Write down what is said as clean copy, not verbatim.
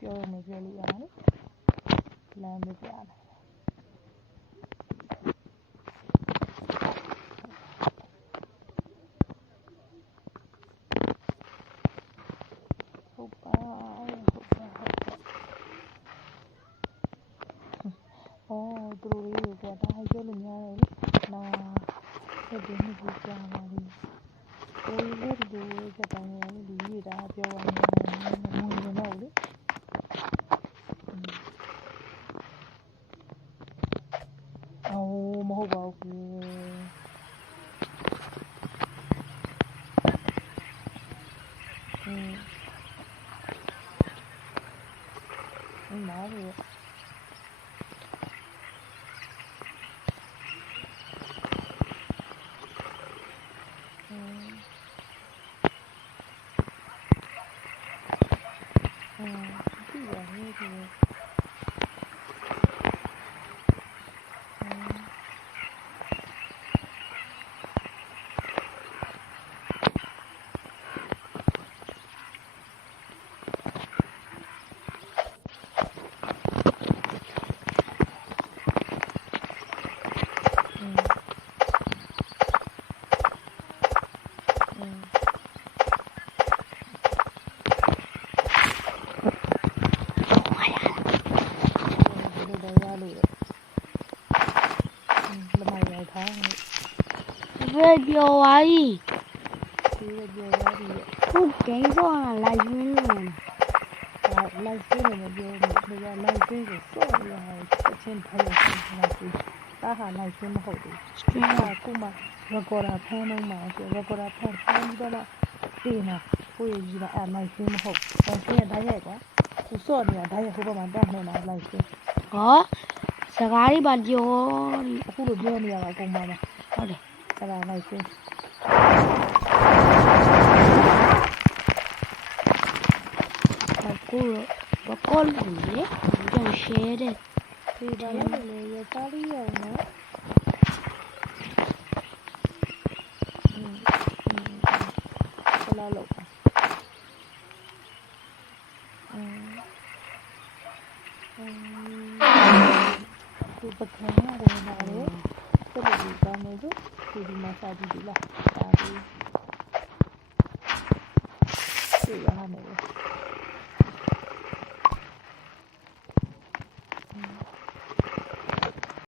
ပြောရမယ်ပြောလို့ရတယ်လမ်းမပြတယ်ဟုတ်ပါသူတို့လေးတွေကဒါဟိုပြောလို့များတယ်နာဆက်ပြီးနေကြပါလိမ့်ကိုယ်လေးတို့စတိုင်းလေးလူကြီးတာပြောပါနေမဝင်တော့လေမဟုတ်ပါဘူးမားရဒီရနေတယ်ပြောပါ ਈ ပြောပါပြီ ဟုတ်တယ်တော့လိုက်ရင်းလို့လိုက်စင်းနေပြောနေတယ်လိုက်စင်းကိုစော့ရအချင်းထိုင်ရလိုက်စင်းတာဟာလိုက်စင်းမဟုတ်ဘူးစထရင်းကခုမှ recorder ဖမ်းနေမှာဆို recorder ဖမ်းပြီးတော့တင်တာကိုရကြီးတာလိုက်စင်းမဟုတ်လိုက်စင်းကဓာတ်ရိုက်ကွာသူစော့နေတာဓာတ်ရိုက်ဟိုဘက်မှာတက်နေတာလိုက်စင်း ဟောစကားလေးပါပြော အခုလိုပြောနေရတာအကုန်ပါလား ဟုတ်တယ် အဲ့ဒါလိုက်စင်းကိုဘကောလို့လေကြောင်ရှဲတဲ့ ဒီဘာလို့လဲရသားလေးရောနော်ဘယ်လောက်လောက်ဒီပကံရတယ်နော်လေဆက်လို့ဒီကောင်းနေစို့ဒီမှာစာကြည့်ဒီလားဒါပြီးဒီရဟန်းနေ